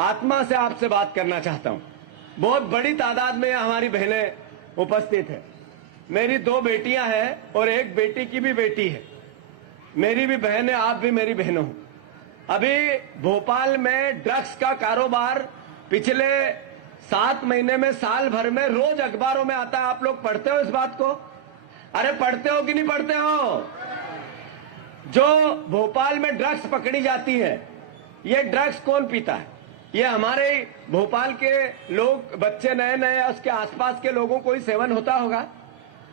आत्मा से आपसे बात करना चाहता हूं। बहुत बड़ी तादाद में हमारी बहनें उपस्थित है। मेरी 2 बेटियां हैं और एक बेटी की भी बेटी है। मेरी भी बहन है, आप भी मेरी बहन हो। अभी भोपाल में ड्रग्स का कारोबार पिछले 7 महीने में, साल भर में रोज अखबारों में आता है। आप लोग पढ़ते हो इस बात को? अरे पढ़ते हो कि नहीं पढ़ते हो? जो भोपाल में ड्रग्स पकड़ी जाती है, ये ड्रग्स कौन पीता है? ये हमारे भोपाल के लोग, बच्चे नए नए, उसके आसपास के लोगों को ही सेवन होता होगा।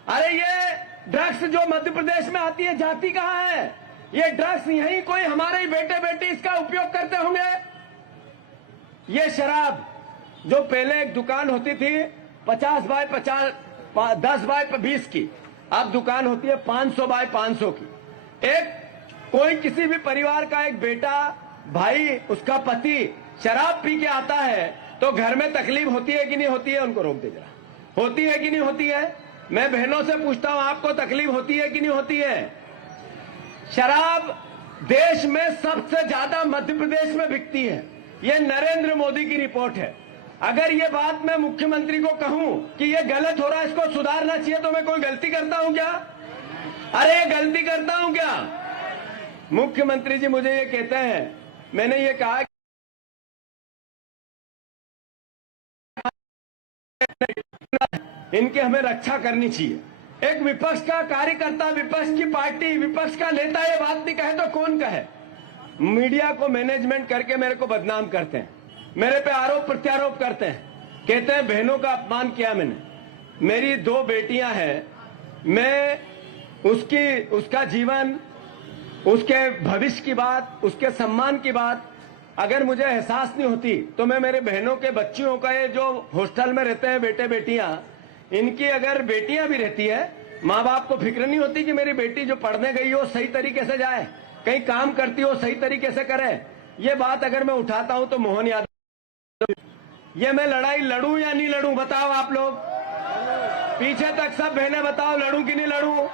अरे ये ड्रग्स जो मध्य प्रदेश में आती है, जाती कहां है? ये ड्रग्स यहीं कोई हमारे ही बेटे बेटी इसका उपयोग करते होंगे। ये शराब जो पहले एक दुकान होती थी 50 बाय 50, 10 बाय 20 की, अब दुकान होती है 500 बाय 500 की। एक कोई किसी भी परिवार का एक बेटा, भाई, उसका पति शराब पी के आता है तो घर में तकलीफ होती है कि नहीं होती है? उनको रोक दे जरा। होती है कि नहीं होती है? मैं बहनों से पूछता हूं, आपको तकलीफ होती है कि नहीं होती है? शराब देश में सबसे ज्यादा मध्य प्रदेश में बिकती है। ये नरेंद्र मोदी की रिपोर्ट है। अगर ये बात मैं मुख्यमंत्री को कहूं कि ये गलत हो रहा है, इसको सुधारना चाहिए, तो मैं कोई गलती करता हूं क्या? अरे गलती करता हूं क्या? मुख्यमंत्री जी मुझे ये कहते हैं, मैंने ये कहा इनकी हमें रक्षा करनी चाहिए। एक विपक्ष का कार्यकर्ता, विपक्ष की पार्टी, विपक्ष का नेता ये बात नहीं कहे तो कौन कहे? मीडिया को मैनेजमेंट करके मेरे को बदनाम करते हैं, मेरे पे आरोप प्रत्यारोप करते हैं, कहते हैं बहनों का अपमान किया मैंने। मेरी 2 बेटियां हैं, मैं उसका जीवन, उसके भविष्य की बात, उसके सम्मान की बात अगर मुझे एहसास नहीं होती तो मैं मेरे बहनों के बच्चियों का, ये जो हॉस्टल में रहते हैं बेटे बेटियां, इनकी अगर बेटियां भी रहती है, माँ बाप को फिक्र नहीं होती कि मेरी बेटी जो पढ़ने गई हो सही तरीके से जाए, कहीं काम करती हो सही तरीके से करे। ये बात अगर मैं उठाता हूं तो मोहन यादव, ये मैं लड़ाई लड़ूं या नहीं लड़ूं? बताओ आप लोग, पीछे तक सब बहनें बताओ, लड़ूं कि नहीं लड़ूं?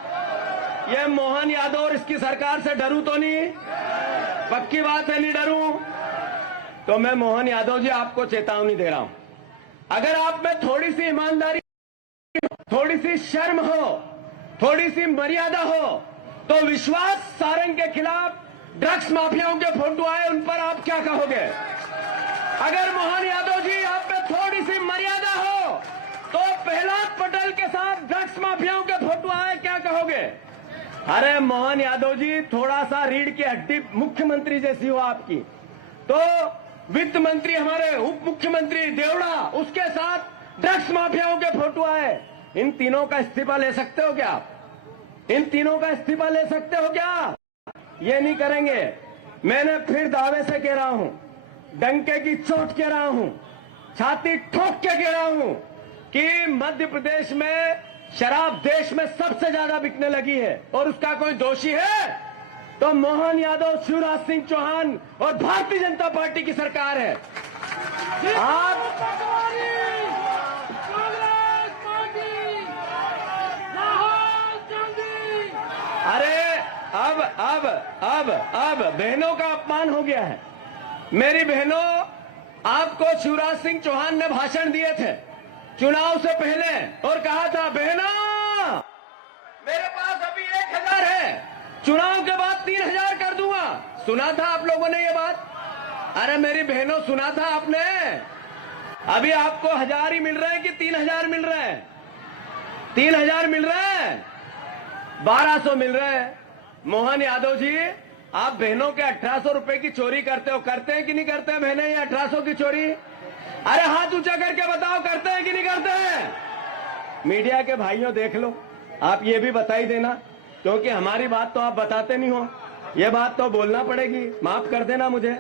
ये मोहन यादव और इसकी सरकार से डरूं तो नहीं? पक्की बात है, नहीं डरूं? तो मैं मोहन यादव जी आपको चेतावनी दे रहा हूं, अगर आप में थोड़ी सी ईमानदारी, थोड़ी सी शर्म हो, थोड़ी सी मर्यादा हो, तो विश्वास सारंग के खिलाफ ड्रग्स माफियाओं के फोटो आए, उन पर आप क्या कहोगे? अगर मोहन यादव जी आप में थोड़ी सी मर्यादा हो तो प्रहलाद पटेल के साथ ड्रग्स माफियाओं के फोटो आए, क्या कहोगे? अरे मोहन यादव जी, थोड़ा सा रीढ़ की हड्डी मुख्यमंत्री जैसी हो आपकी, तो वित्त मंत्री हमारे उप मुख्यमंत्री देवड़ा, उसके साथ ड्रग्स माफियाओं के फोटो आए। इन तीनों का इस्तीफा ले सकते हो क्या आप? इन तीनों का इस्तीफा ले सकते हो क्या? ये नहीं करेंगे। मैंने फिर दावे से कह रहा हूं, डंके की चोट कह रहा हूं, छाती ठोक के कह रहा हूं कि मध्य प्रदेश में शराब देश में सबसे ज्यादा बिकने लगी है, और उसका कोई दोषी है तो मोहन यादव, शिवराज सिंह चौहान और भारतीय जनता पार्टी की सरकार है। आप अरे अब बहनों का अपमान हो गया है। मेरी बहनों, आपको शिवराज सिंह चौहान ने भाषण दिए थे चुनाव से पहले और कहा था, बहना मेरे पास अभी 1000 है, चुनाव के बाद 3000 कर दूंगा। सुना था आप लोगों ने ये बात? अरे मेरी बहनों, सुना था आपने? अभी आपको 1000 ही मिल रहे हैं कि 3000 मिल रहे हैं? 3000 मिल रहे हैं, 1200 मिल रहे हैं। मोहन यादव जी, आप बहनों के 1800 रुपए की चोरी करते हो, करते हैं कि नहीं करते हैं बहनें ये 1800 की चोरी? अरे हाथ ऊंचा करके बताओ, करते हैं कि नहीं करते हैं? मीडिया के भाइयों देख लो, आप ये भी बताई देना, क्योंकि हमारी बात तो आप बताते नहीं हो, ये बात तो बोलना पड़ेगी। माफ कर देना मुझे,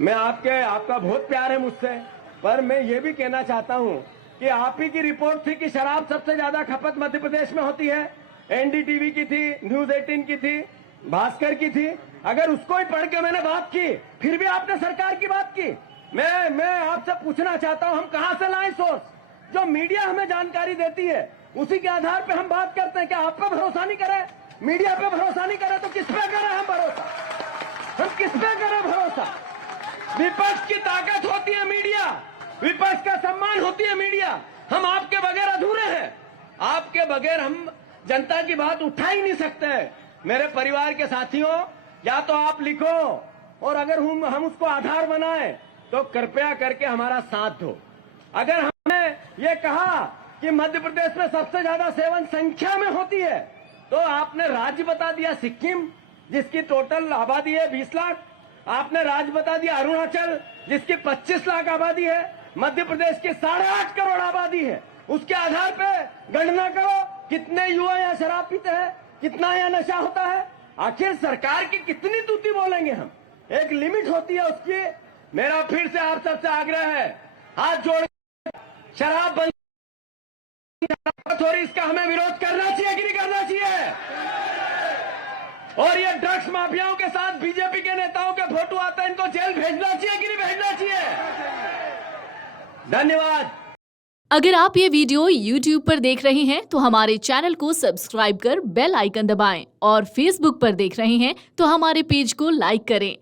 मैं आपका बहुत प्यार है मुझसे, पर मैं ये भी कहना चाहता हूं कि आप ही की रिपोर्ट थी कि शराब सबसे ज्यादा खपत मध्य प्रदेश में होती है। एनडीटीवी की थी, न्यूज 18 की थी, भास्कर की थी। अगर उसको ही पढ़ के मैंने बात की, फिर भी आपने सरकार की बात की। मैं आपसे पूछना चाहता हूं, हम कहां से लाएं सोर्स? जो मीडिया हमें जानकारी देती है उसी के आधार पे हम बात करते हैं। क्या आप पे भरोसा नहीं करें? मीडिया पे भरोसा नहीं करें तो किस पे करें हम भरोसा? हम किस पे करें भरोसा? विपक्ष की ताकत होती है मीडिया। स्वाभिमान होती है मीडिया। हम आपके बगैर अधूरे हैं, आपके बगैर हम जनता की बात उठा ही नहीं सकते। मेरे परिवार के साथियों, या तो आप लिखो और अगर हम उसको आधार बनाए तो कृपया करके हमारा साथ दो। अगर हमने ये कहा कि मध्य प्रदेश में सबसे ज्यादा सेवन संख्या में होती है, तो आपने राज्य बता दिया सिक्किम, जिसकी टोटल आबादी है 20 लाख। आपने राज्य बता दिया अरुणाचल, जिसकी 25 लाख आबादी है। मध्य प्रदेश की 8.5 करोड़ आबादी है। उसके आधार पे गणना करो कितने युवा यहाँ शराब पीते हैं, कितना यहाँ नशा होता है। आखिर सरकार की कितनी तूती बोलेंगे हम, एक लिमिट होती है उसकी। मेरा फिर से आप सबसे आग्रह है, हाथ जोड़ शराब बंद हो रही, इसका हमें विरोध करना चाहिए कि नहीं करना चाहिए। और ये ड्रग्स माफियाओं के साथ बीजेपी के नेताओं के फोटो आते हैं, इनको जेल भेजना चाहिए कि नहीं भेजना चाहिए। धन्यवाद। अगर आप ये वीडियो YouTube पर देख रहे हैं तो हमारे चैनल को सब्सक्राइब कर बेल आइकन दबाएं और Facebook पर देख रहे हैं तो हमारे पेज को लाइक करें।